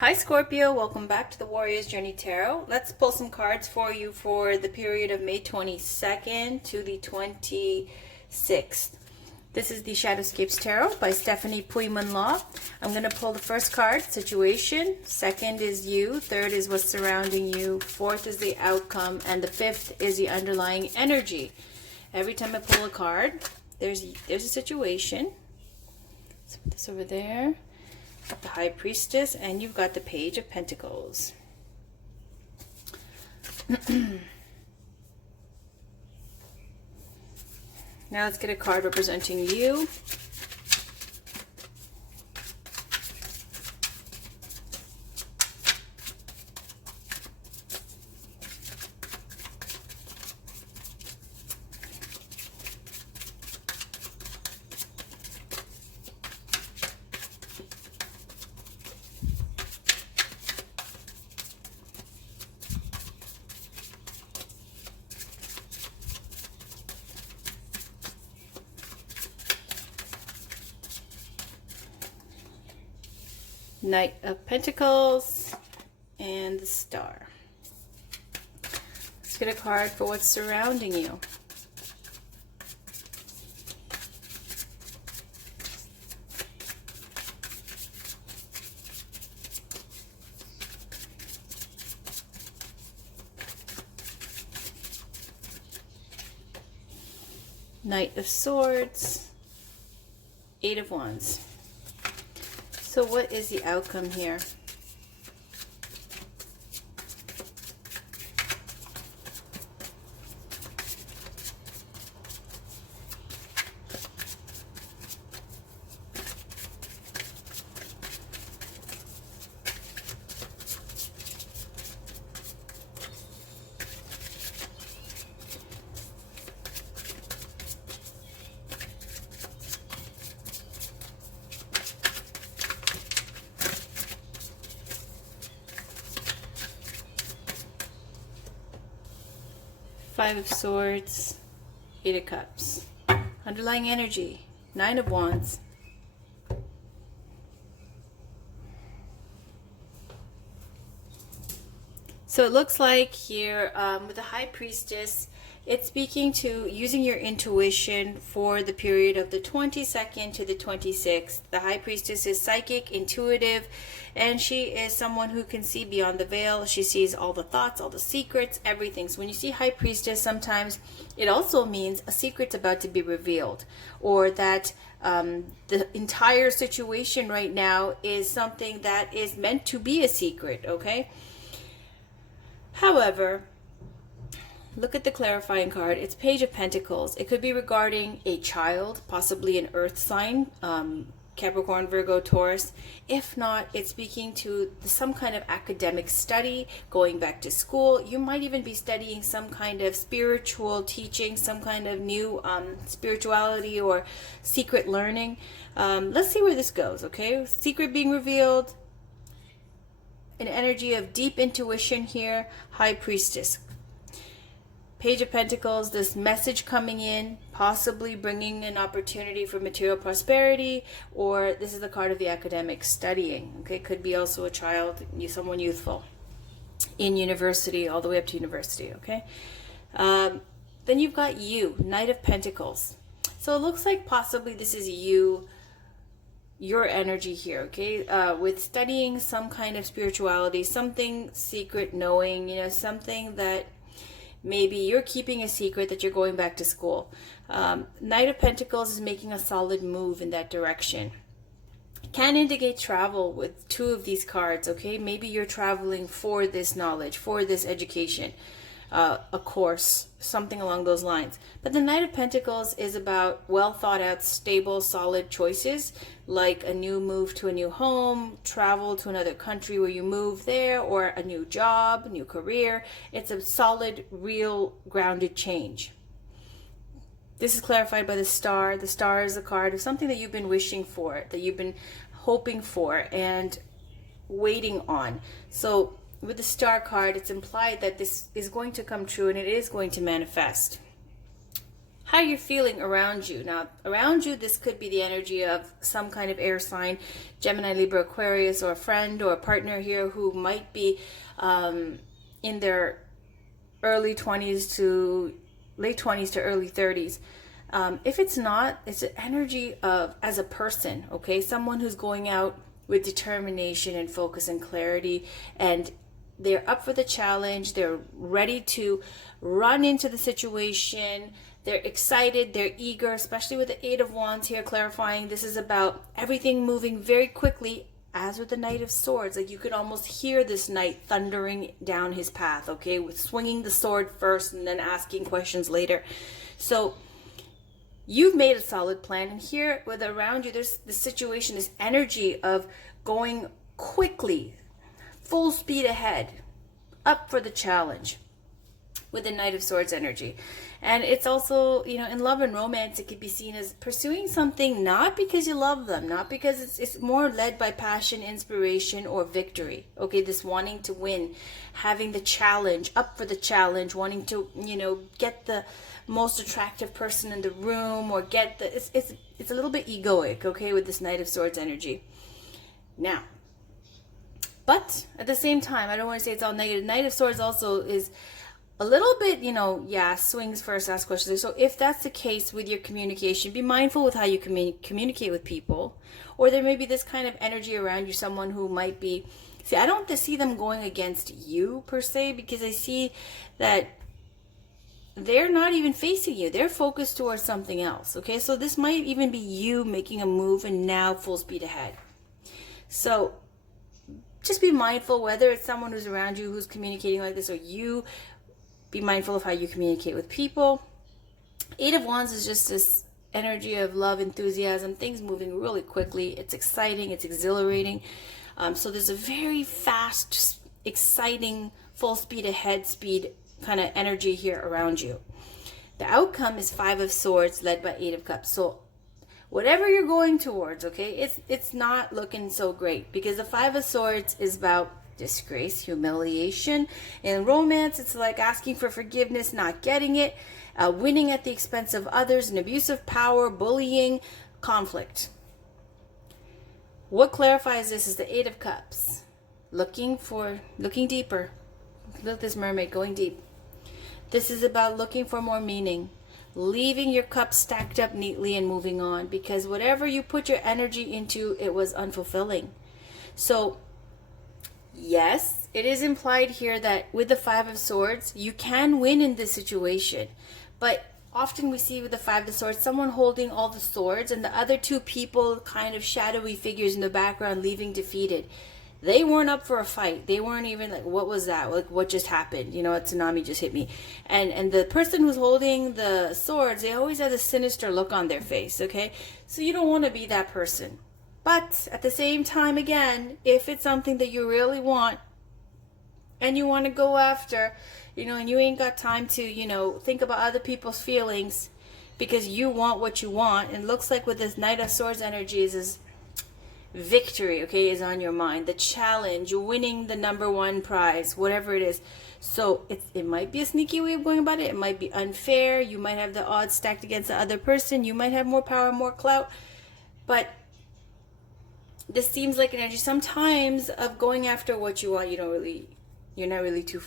Hi Scorpio, welcome back to the Warrior's Journey Tarot. Let's pull some cards for you for the period of May 22nd to the 26th. This is the Shadowscapes Tarot by Stephanie Puimanlaw. I'm going to pull the first card, situation. Second is you. Third is what's surrounding you. Fourth is the outcome. And the fifth is the underlying energy. Every time I pull a card, there's a situation. Let's put this over there. The High Priestess, and you've got the Page of Pentacles. Now let's get a card representing you. Knight of Pentacles and the Star. Let's get a card for what's surrounding you. Knight of Swords, Eight of Wands. So what is the outcome here? Five of Swords, Eight of Cups. Underlying energy, Nine of Wands. So it looks like here with the High Priestess, it's speaking to using your intuition for the period of the 22nd to the 26th. The High Priestess is psychic, intuitive, and she is someone who can see beyond the veil. She sees all the thoughts, all the secrets, everything. So when you see High Priestess, sometimes it also means a secret's about to be revealed, or that the entire situation right now is something that is meant to be a secret, okay? However, look at the clarifying card. It's Page of Pentacles. It could be regarding a child, possibly an earth sign, Capricorn, Virgo, Taurus. If not, it's speaking to some kind of academic study, going back to school. You might even be studying some kind of spiritual teaching, some kind of new spirituality or secret learning. Let's see where this goes, okay? Secret being revealed. An energy of deep intuition here. High Priestess. Page of Pentacles, this message coming in, possibly bringing an opportunity for material prosperity, or this is the card of the academic studying. Okay, could be also a child, someone youthful in university, all the way up to university. Okay, then you've got you, Knight of Pentacles. So it looks like possibly this is you, your energy here, okay, with studying some kind of spirituality, something secret, knowing, something that maybe you're keeping a secret, that you're going back to school. Knight of Pentacles is making a solid move in that direction. Can indicate travel with two of these cards, okay? Maybe you're traveling for this knowledge, for this education, a course, something along those lines. But the Knight of Pentacles is about well thought out, stable, solid choices, like a new move to a new home, travel to another country where you move there, or a new job, new career. It's a solid, real, grounded change. This is clarified by the Star. The Star is a card of something that you've been wishing for, that you've been hoping for and waiting on. So with the Star card, it's implied that this is going to come true and it is going to manifest. how you're feeling around you. Now, around you, this could be the energy of some kind of air sign, Gemini, Libra, Aquarius, or a friend or a partner here who might be in their early 20s to late 20s to early 30s. If it's not, it's an energy of, as a person, okay? Someone who's going out with determination and focus and clarity, and they're up for the challenge. They're ready to run into the situation. They're excited, they're eager, especially with the Eight of Wands here, clarifying this is about everything moving very quickly, as with the Knight of Swords. Like, you could almost hear this knight thundering down his path, okay, with swinging the sword first and then asking questions later. So you've made a solid plan, and here with around you, there's the situation, this energy of going quickly, full speed ahead, up for the challenge with the Knight of Swords energy. And it's also, you know, in love and romance, it could be seen as pursuing something not because you love them, not because it's more led by passion, inspiration, or victory. Okay, this wanting to win, having the challenge, up for the challenge, wanting to, you know, get the most attractive person in the room, or get the, it's a little bit egoic, okay, with this Knight of Swords energy. Now, but at the same time, I don't want to say it's all negative. Knight of Swords also is a little bit, you know, yeah, swings first, ask questions. So if that's the case with your communication, be mindful with how you communicate with people. Or there may be this kind of energy around you, someone who might be, see, I don't see them going against you per se, because I see that they're not even facing you. They're focused towards something else, okay? So this might even be you making a move and now full speed ahead. So just be mindful, whether it's someone who's around you who's communicating like this, or you, be mindful of how you communicate with people. Eight of Wands is just this energy of love, enthusiasm, things moving really quickly. It's exciting, it's exhilarating. So there's a very fast, exciting, full speed ahead speed kind of energy here around you. The outcome is Five of Swords led by Eight of Cups. So whatever you're going towards, okay, it's not looking so great, because the Five of Swords is about disgrace, humiliation. In romance, it's like asking for forgiveness, not getting it, winning at the expense of others, an abuse of power, bullying, conflict. What clarifies this is the Eight of Cups. Looking deeper. Look at this mermaid going deep. This is about looking for more meaning, leaving your cups stacked up neatly and moving on, because whatever you put your energy into, it was unfulfilling. So yes, it is implied here that with the Five of Swords, you can win in this situation. But often we see with the Five of Swords, someone holding all the swords and the other two people, kind of shadowy figures in the background, leaving defeated. They weren't up for a fight. They weren't even like, what was that? Like, what just happened? You know, a tsunami just hit me. And the person who's holding the swords, they always have a sinister look on their face, okay? So you don't want to be that person. But at the same time, again, if it's something that you really want and you want to go after, you know, and you ain't got time to, you know, think about other people's feelings because you want what you want, and it looks like with this Knight of Swords energy is victory, okay, is on your mind. The challenge, winning the #1 prize, whatever it is. So it might be a sneaky way of going about it. It might be unfair. You might have the odds stacked against the other person. You might have more power, more clout. But this seems like an energy sometimes of going after what you want. You're not really too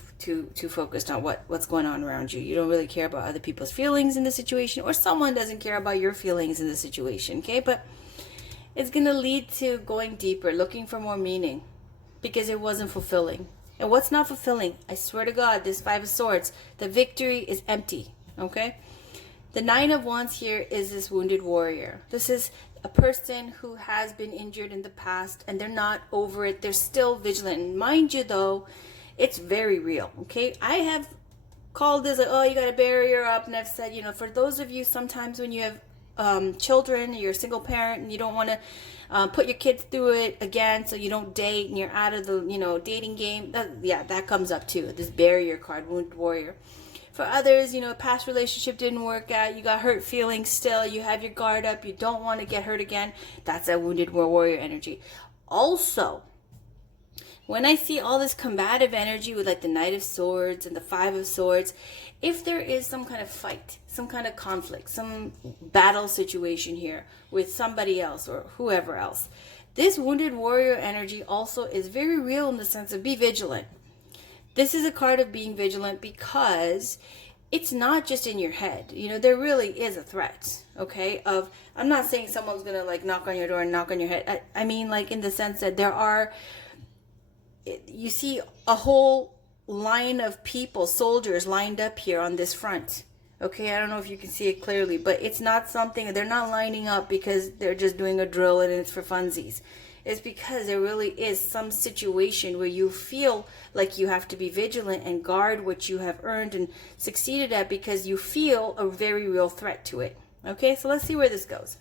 focused on what's going on around you. You don't really care about other people's feelings in the situation, or someone doesn't care about your feelings in the situation, okay? But it's going to lead to going deeper, looking for more meaning, because it wasn't fulfilling. And what's not fulfilling? I swear to God, this Five of Swords, the victory is empty, okay? The Nine of Wands here is this wounded warrior. This is a person who has been injured in the past, and they're not over it. They're still vigilant. And mind you, though, it's very real, okay? I have called this, like, oh, you got a barrier up, and I've said, you know, for those of you, sometimes when you have children, you're a single parent, and you don't want to put your kids through it again, so you don't date, and you're out of the, you know, dating game. That comes up too, this barrier card, wounded warrior. For others, you know, past relationship didn't work out, you got hurt feelings still, you have your guard up, you don't want to get hurt again. That's that wounded warrior energy. Also, When I see all this combative energy with like the Knight of Swords and the Five of Swords, if there is some kind of fight, some kind of conflict, some battle situation here with somebody else or whoever else, this wounded warrior energy also is very real in the sense of be vigilant. This is a card of being vigilant because it's not just in your head. You know, there really is a threat, okay? I'm not saying someone's gonna like knock on your door and knock on your head. I mean like in the sense that you see a whole line of people, soldiers lined up here on this front. Okay, I don't know if you can see it clearly, but it's not something, they're not lining up because they're just doing a drill and it's for funsies. It's because there really is some situation where you feel like you have to be vigilant and guard what you have earned and succeeded at because you feel a very real threat to it. Okay, so let's see where this goes.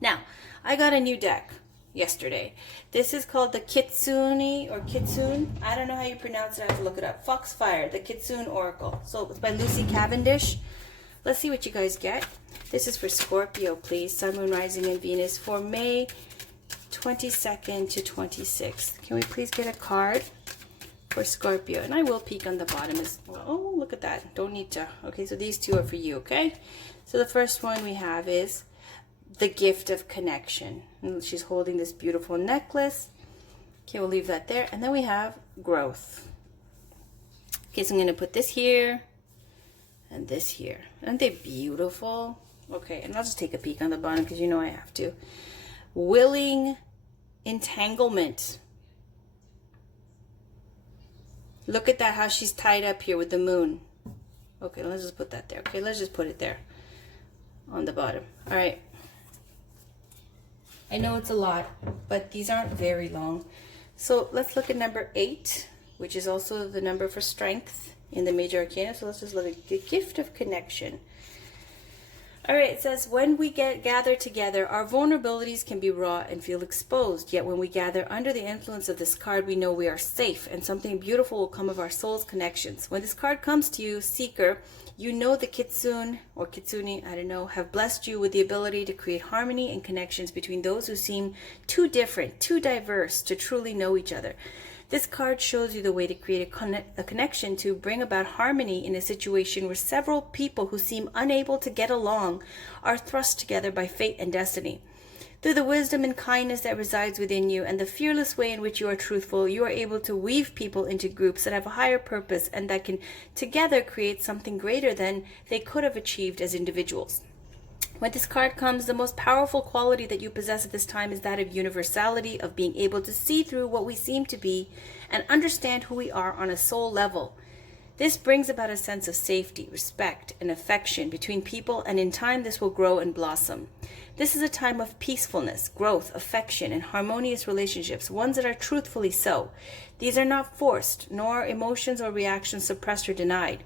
Now, I got a new deck yesterday. This is called the Kitsune or Kitsune. I don't know how you pronounce it. I have to look it up. Foxfire, the Kitsune Oracle. So it's by Lucy Cavendish. Let's see what you guys get. This is for Scorpio, please. Sun, Moon, Rising, and Venus for May 22nd to 26th. Can we please get a card for Scorpio? And I will peek on the bottom as well. Oh, look at that. Don't need to. Okay, so these two are for you, okay? So the first one we have is the gift of connection. And she's holding this beautiful necklace. Okay, we'll leave that there. And then we have growth. Okay, so I'm going to put this here and this here. Aren't they beautiful? Okay, and I'll just take a peek on the bottom because you know I have to. Willing entanglement. Look at that, how she's tied up here with the moon. Okay, let's just put that there. Okay, let's just put it there on the bottom. All right. I know it's a lot, but these aren't very long. So let's look at number 8, which is also the number for strength in the major arcana. So let's just look at the gift of connection. All right, it says, when we gather together, our vulnerabilities can be raw and feel exposed. Yet when we gather under the influence of this card, we know we are safe and something beautiful will come of our soul's connections. When this card comes to you, seeker, you know the Kitsune or Kitsune, I don't know, have blessed you with the ability to create harmony and connections between those who seem too different, too diverse to truly know each other. This card shows you the way to create a connection to bring about harmony in a situation where several people who seem unable to get along are thrust together by fate and destiny. Through the wisdom and kindness that resides within you and the fearless way in which you are truthful, you are able to weave people into groups that have a higher purpose and that can together create something greater than they could have achieved as individuals. When this card comes, the most powerful quality that you possess at this time is that of universality, of being able to see through what we seem to be and understand who we are on a soul level. This brings about a sense of safety, respect, and affection between people, and in time this will grow and blossom. This is a time of peacefulness, growth, affection, and harmonious relationships, ones that are truthfully so. These are not forced, nor emotions or reactions suppressed or denied.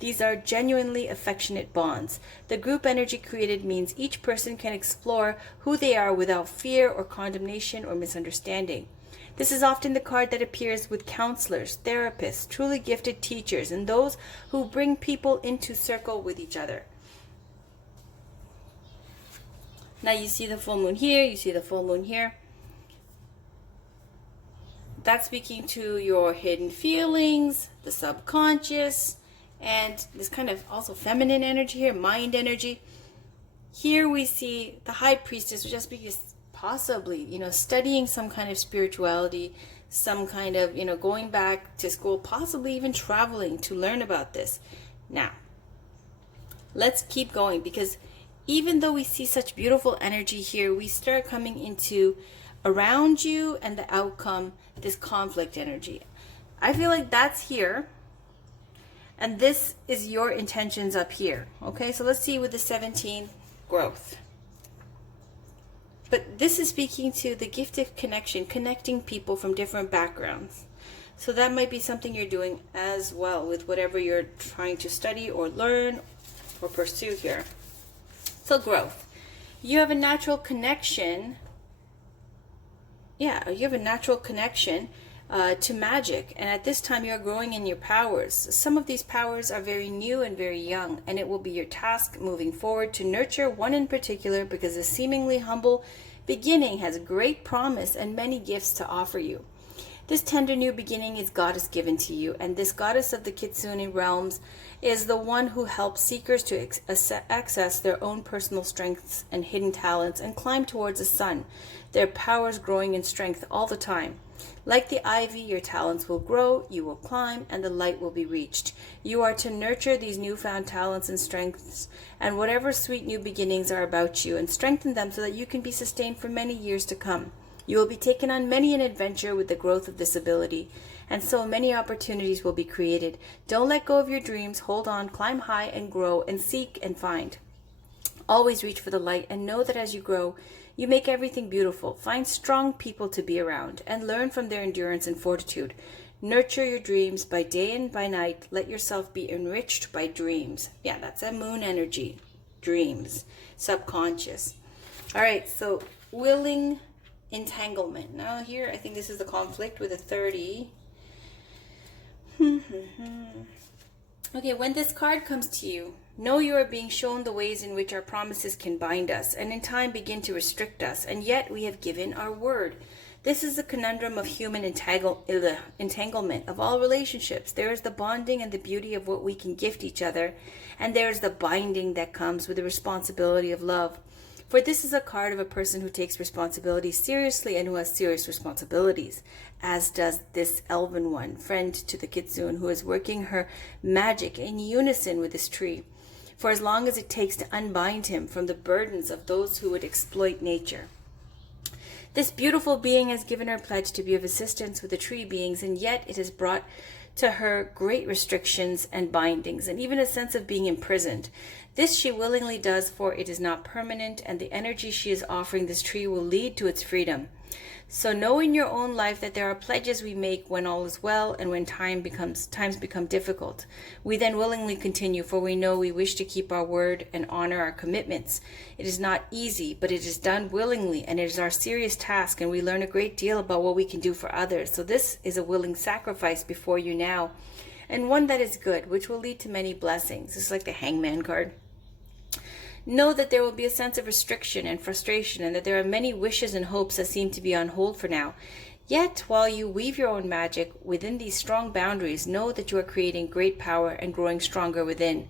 These are genuinely affectionate bonds. The group energy created means each person can explore who they are without fear or condemnation or misunderstanding. This is often the card that appears with counselors, therapists, truly gifted teachers, and those who bring people into circle with each other. Now you see the full moon here, you see the full moon here. That's speaking to your hidden feelings, the subconscious, and this kind of also feminine energy here, mind energy. Here we see the high priestess, which just because possibly, studying some kind of spirituality, some kind of, going back to school, possibly even traveling to learn about this. Now, let's keep going, because even though we see such beautiful energy here, we start coming into around you and the outcome, this conflict energy. I feel like that's here. And this is your intentions up here. Okay, so let's see with the 17 growth. But this is speaking to the gift of connection, connecting people from different backgrounds. So that might be something you're doing as well with whatever you're trying to study or learn or pursue here. So growth. You have a natural connection. Yeah, you have a natural connection to magic, and at this time you're growing in your powers. Some of these powers are very new and very young, and it will be your task moving forward to nurture one in particular, because a seemingly humble beginning has great promise and many gifts to offer you. This tender new beginning is goddess given to you, and this goddess of the Kitsune realms is the one who helps seekers to access their own personal strengths and hidden talents and climb towards the sun, their powers growing in strength all the time. Like the ivy, your talents will grow, you will climb, and the light will be reached. You are to nurture these newfound talents and strengths, and whatever sweet new beginnings are about you, and strengthen them so that you can be sustained for many years to come. You will be taken on many an adventure with the growth of this ability, and so many opportunities will be created. Don't let go of your dreams. Hold on, climb high and grow, and seek and find. Always reach for the light, and know that as you grow, you make everything beautiful. Find strong people to be around, and learn from their endurance and fortitude. Nurture your dreams by day and by night. Let yourself be enriched by dreams. Yeah, that's a moon energy. Dreams. Subconscious. All right, so willing entanglement. Now here, I think this is the conflict with a 30. Okay, when this card comes to you, know you are being shown the ways in which our promises can bind us and in time begin to restrict us, and yet we have given our word. This is the conundrum of human entanglement of all relationships. There is the bonding and the beauty of what we can gift each other, and there is the binding that comes with the responsibility of love. For this is a card of a person who takes responsibility seriously and who has serious responsibilities, as does this elven one, friend to the Kitsune, who is working her magic in unison with this tree, for as long as it takes to unbind him from the burdens of those who would exploit nature. This beautiful being has given her pledge to be of assistance with the tree beings, and yet it has brought to her great restrictions and bindings, and even a sense of being imprisoned. This she willingly does, for it is not permanent, and the energy she is offering this tree will lead to its freedom. So know in your own life that there are pledges we make when all is well and when times become difficult. We then willingly continue, for we know we wish to keep our word and honor our commitments. It is not easy, but it is done willingly, and it is our serious task, and we learn a great deal about what we can do for others. So this is a willing sacrifice before you now, and one that is good, which will lead to many blessings. This is like the Hangman card. Know that there will be a sense of restriction and frustration, and that there are many wishes and hopes that seem to be on hold for now. Yet, while you weave your own magic within these strong boundaries, know that you are creating great power and growing stronger within.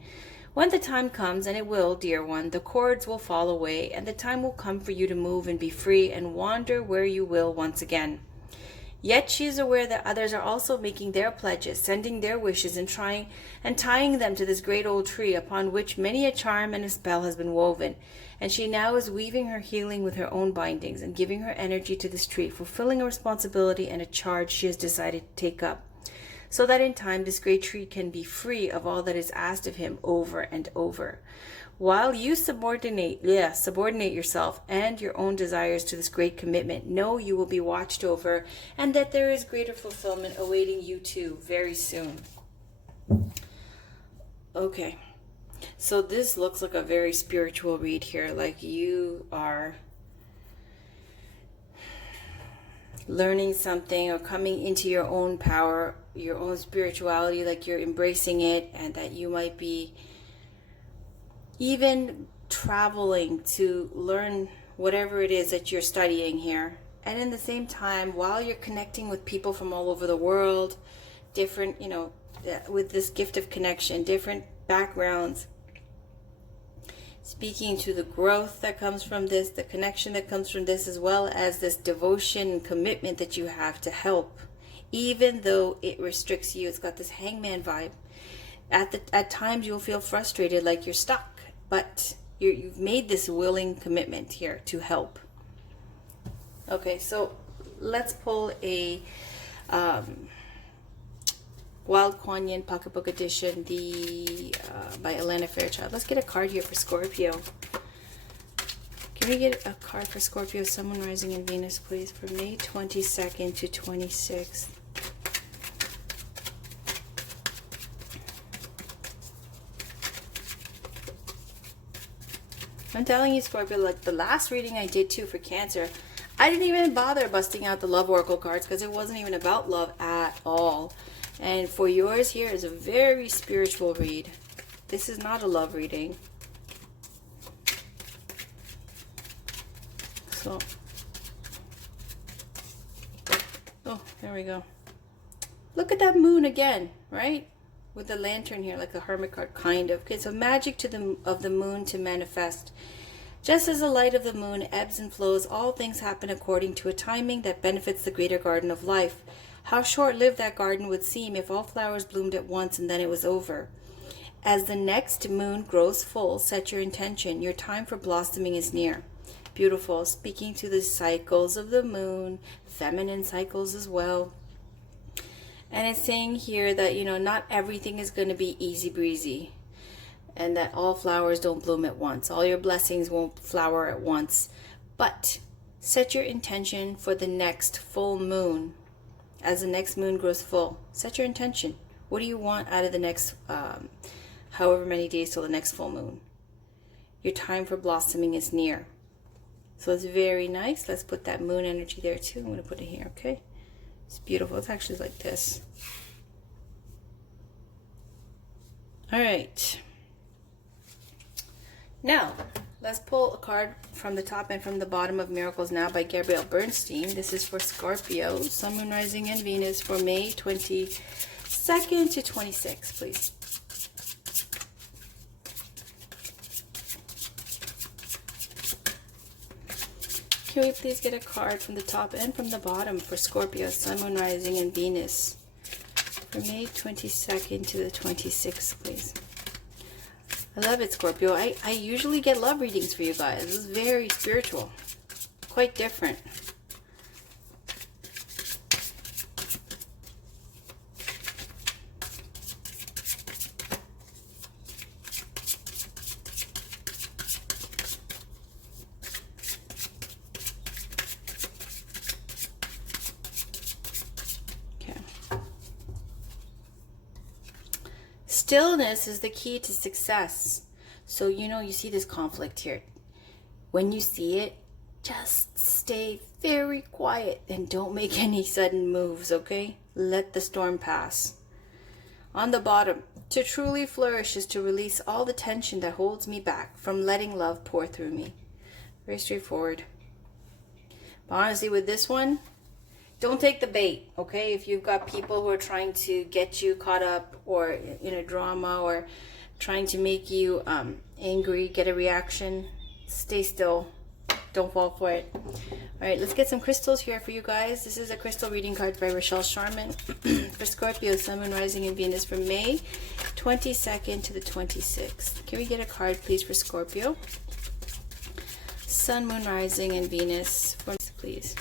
When the time comes, and it will, dear one, the cords will fall away, and the time will come for you to move and be free and wander where you will once again. Yet she is aware that others are also making their pledges, sending their wishes, and tying them to this great old tree upon which many a charm and a spell has been woven. And she now is weaving her healing with her own bindings and giving her energy to this tree, fulfilling a responsibility and a charge she has decided to take up, so that in time this great tree can be free of all that is asked of him over and over. While you subordinate yourself and your own desires to this great commitment, know you will be watched over, and that there is greater fulfillment awaiting you too very soon. Okay, so this looks like a very spiritual read here, like you are learning something or coming into your own power, your own spirituality, like you're embracing it, and that you might be even traveling to learn whatever it is that you're studying here. And in the same time, while you're connecting with people from all over the world, different, with this gift of connection, different backgrounds, speaking to the growth that comes from this, the connection that comes from this, as well as this devotion and commitment that you have to help, even though it restricts you. It's got this hangman vibe. At times you'll feel frustrated, like you're stuck, but you've made this willing commitment here to help. Okay, so let's pull a Wild Kuan Yin Pocketbook Edition, by Elena Fairchild. Let's get a card here for Scorpio. Can we get a card for Scorpio, Sun, Moon, Rising, and Venus, please, for May 22nd to 26th? I'm telling you, Scorpio, like the last reading I did too for Cancer, I didn't even bother busting out the Love Oracle cards because it wasn't even about love at all. And for yours here is a very spiritual read. This is not a love reading. So Oh, there we go. Look at that moon again, right? With the lantern here, like a hermit card, kind of. Okay, so magic of the moon to manifest. Just as the light of the moon ebbs and flows, all things happen according to a timing that benefits the greater garden of life. How short-lived that garden would seem if all flowers bloomed at once and then it was over. As the next moon grows full, set your intention. Your time for blossoming is near. Beautiful. Speaking to the cycles of the moon, feminine cycles as well. And it's saying here that, not everything is going to be easy breezy. And that all flowers don't bloom at once. All your blessings won't flower at once. But set your intention for the next full moon. As the next moon grows full, set your intention. What do you want out of the next, however many days till the next full moon? Your time for blossoming is near. So it's very nice. Let's put that moon energy there too. I'm going to put it here, okay? It's beautiful. It's actually like this. All right. Now, let's pull a card from the top and from the bottom of Miracles Now by Gabrielle Bernstein. This is for Scorpio, Sun, Moon, Rising, and Venus for May 22nd to 26, please. Can we please get a card from the top and from the bottom for Scorpio, Sun, Moon, Rising, and Venus for May 22nd to the 26th, please? I love it, Scorpio. I usually get love readings for you guys. This is very spiritual. Quite different. Stillness is the key to success. So, you see this conflict here. When you see it, just stay very quiet and don't make any sudden moves, okay? Let the storm pass. On the bottom, to truly flourish is to release all the tension that holds me back from letting love pour through me. Very straightforward. But honestly, with this one, don't take the bait, okay? If you've got people who are trying to get you caught up or in a drama or trying to make you angry, get a reaction, stay still. Don't fall for it. All right, let's get some crystals here for you guys. This is a crystal reading card by Rochelle Sharman for Scorpio, Sun, Moon, Rising, and Venus for May 22nd to the 26th. Can we get a card, please, for Scorpio? Sun, Moon, Rising, and Venus for, please.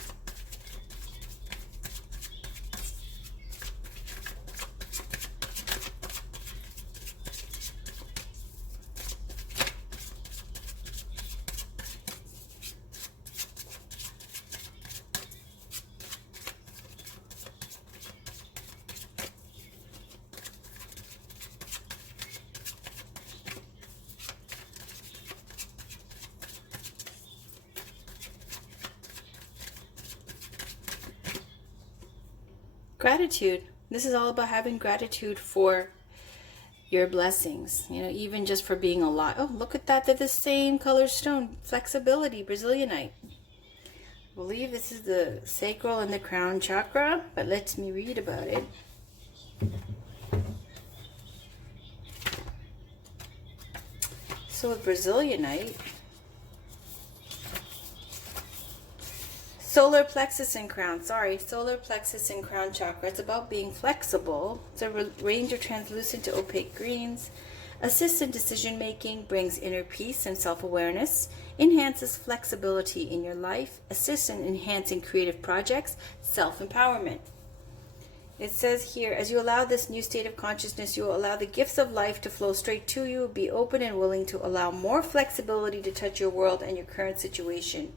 Gratitude. This is all about having gratitude for your blessings, even just for being alive. Oh, look at that. They're the same color stone. Flexibility, Brazilianite. I believe this is the sacral and the crown chakra, but let me read about it. So with Brazilianite, solar plexus and crown. Solar plexus and crown chakra. It's about being flexible. It's a range of translucent to opaque greens. Assists in decision making, brings inner peace and self-awareness, enhances flexibility in your life, assists in enhancing creative projects, self-empowerment. It says here, as you allow this new state of consciousness, you will allow the gifts of life to flow straight to you. Be open and willing to allow more flexibility to touch your world and your current situation.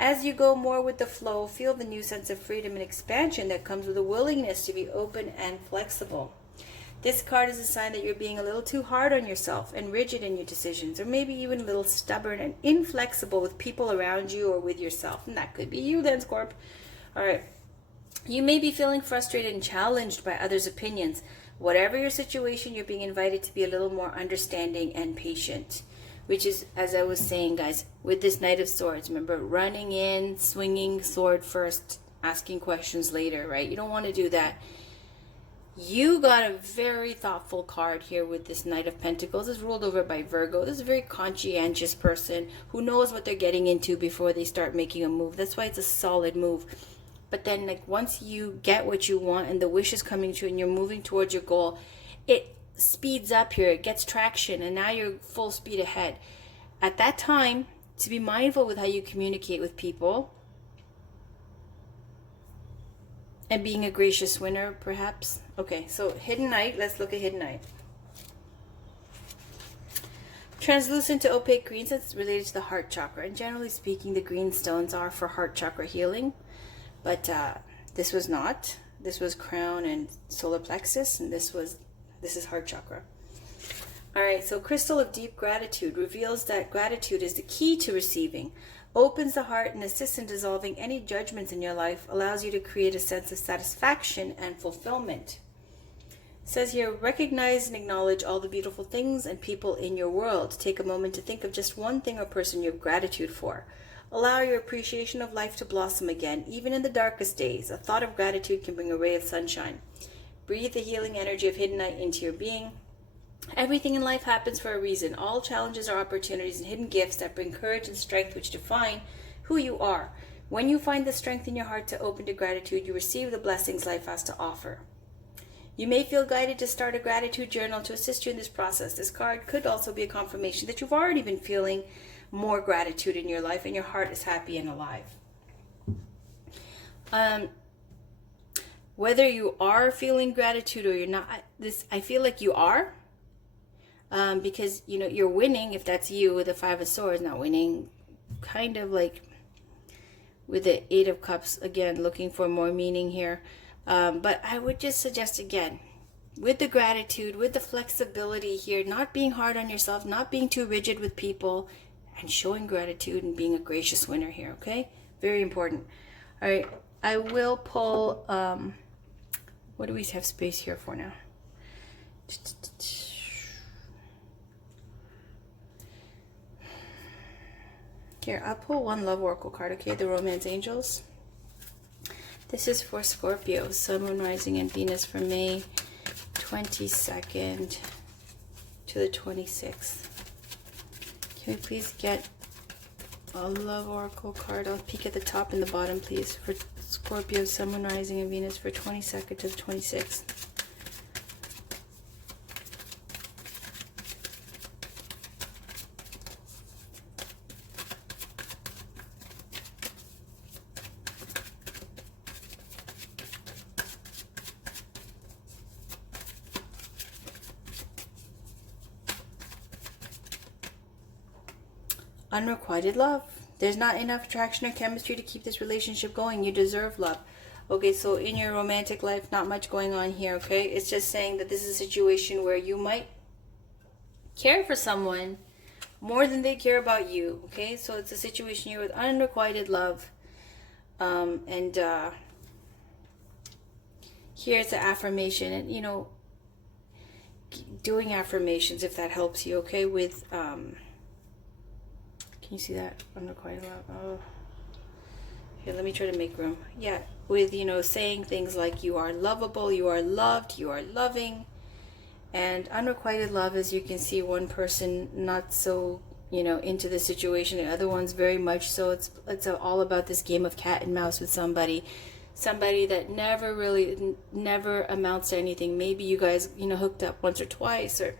As you go more with the flow, feel the new sense of freedom and expansion that comes with a willingness to be open and flexible. This card is a sign that you're being a little too hard on yourself and rigid in your decisions, or maybe even a little stubborn and inflexible with people around you or with yourself. And that could be you then, Scorp. All right. You may be feeling frustrated and challenged by others' opinions. Whatever your situation, you're being invited to be a little more understanding and patient. Which is, as I was saying, guys, with this Knight of Swords, remember, running in, swinging sword first, asking questions later, right? You don't want to do that. You got a very thoughtful card here with this Knight of Pentacles. It's ruled over by Virgo. This is a very conscientious person who knows what they're getting into before they start making a move. That's why it's a solid move. But then, like, once you get what you want and the wish is coming true and you're moving towards your goal, it speeds up here. It gets traction, and now you're full speed ahead. At that time, to be mindful with how you communicate with people, and being a gracious winner, perhaps. Okay, so Hidden Knight. Let's look at Hidden Knight. Translucent to opaque greens. That's related to the heart chakra. And generally speaking, the green stones are for heart chakra healing. But this was not. This was crown and solar plexus. And this is heart chakra. All right, so Crystal of Deep Gratitude reveals that gratitude is the key to receiving. Opens the heart and assists in dissolving any judgments in your life, allows you to create a sense of satisfaction and fulfillment. It says here, recognize and acknowledge all the beautiful things and people in your world. Take a moment to think of just one thing or person you have gratitude for. Allow your appreciation of life to blossom again, even in the darkest days. A thought of gratitude can bring a ray of sunshine. Breathe the healing energy of Hidden Knight into your being. Everything in life happens for a reason. All challenges are opportunities and hidden gifts that bring courage and strength which define who you are. When you find the strength in your heart to open to gratitude, you receive the blessings life has to offer. You may feel guided to start a gratitude journal to assist you in this process. This card could also be a confirmation that you've already been feeling more gratitude in your life and your heart is happy and alive. Whether you are feeling gratitude or you're not, I feel like you are. Because, you know, you're winning if that's you with the Five of Swords, not winning, kind of like with the Eight of Cups, again, looking for more meaning here. But I would just suggest, again, with the gratitude, with the flexibility here, not being hard on yourself, not being too rigid with people, and showing gratitude and being a gracious winner here, okay? Very important. All right, I will pull, what do we have space here for now? Here, I'll pull one Love Oracle card, okay? The Romance Angels. This is for Scorpio, Sun, Moon, Rising, and Venus for May 22nd to the 26th. Can we please get a Love Oracle card? I'll peek at the top and the bottom, please, for Scorpio, Sun, Moon, Rising, and Venus for 22nd to the 26th. Unrequited love. There's not enough attraction or chemistry to keep this relationship going. You deserve love. Okay, so in your romantic life, not much going on here, okay? It's just saying that this is a situation where you might care for someone more than they care about you, okay? So it's a situation here with unrequited love. Here's the affirmation. And, you know, doing affirmations, if that helps you, okay? With, can you see that? Unrequited love. Oh. Here, let me try to make room. Yeah, with, you know, saying things like you are lovable, you are loved, you are loving. And unrequited love, as you can see, one person not so, you know, into the situation, and other ones very much so. It's all about this game of cat and mouse with somebody that never amounts to anything. Maybe you guys, you know, hooked up once or twice, or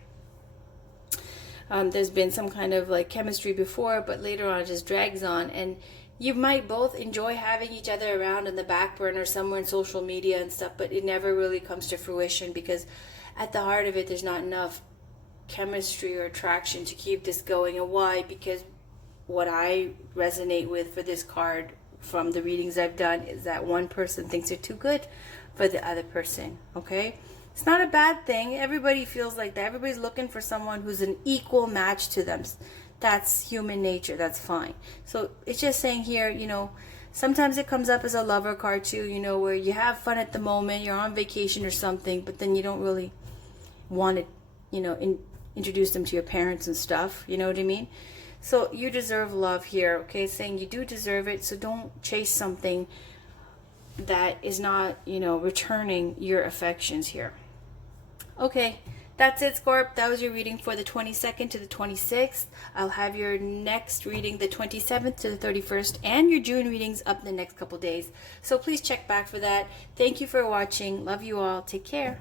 there's been some kind of like chemistry before, but later on it just drags on, and you might both enjoy having each other around in the back burner somewhere in social media and stuff, but it never really comes to fruition because at the heart of it, there's not enough chemistry or attraction to keep this going. And why? Because what I resonate with for this card from the readings I've done is that one person thinks they're too good for the other person, okay? It's not a bad thing. Everybody feels like that. Everybody's looking for someone who's an equal match to them. That's human nature. That's fine. So it's just saying here, you know, sometimes it comes up as a lover card too, you know, where you have fun at the moment, you're on vacation or something, but then you don't really want to, you know, introduce them to your parents and stuff. You know what I mean? So you deserve love here, okay? Saying you do deserve it, so don't chase something that is not, you know, returning your affections here. Okay, that's it, Scorp. That was your reading for the 22nd to the 26th. I'll have your next reading the 27th to the 31st, and your June readings up in the next couple days. So please check back for that. Thank you for watching. Love you all. Take care.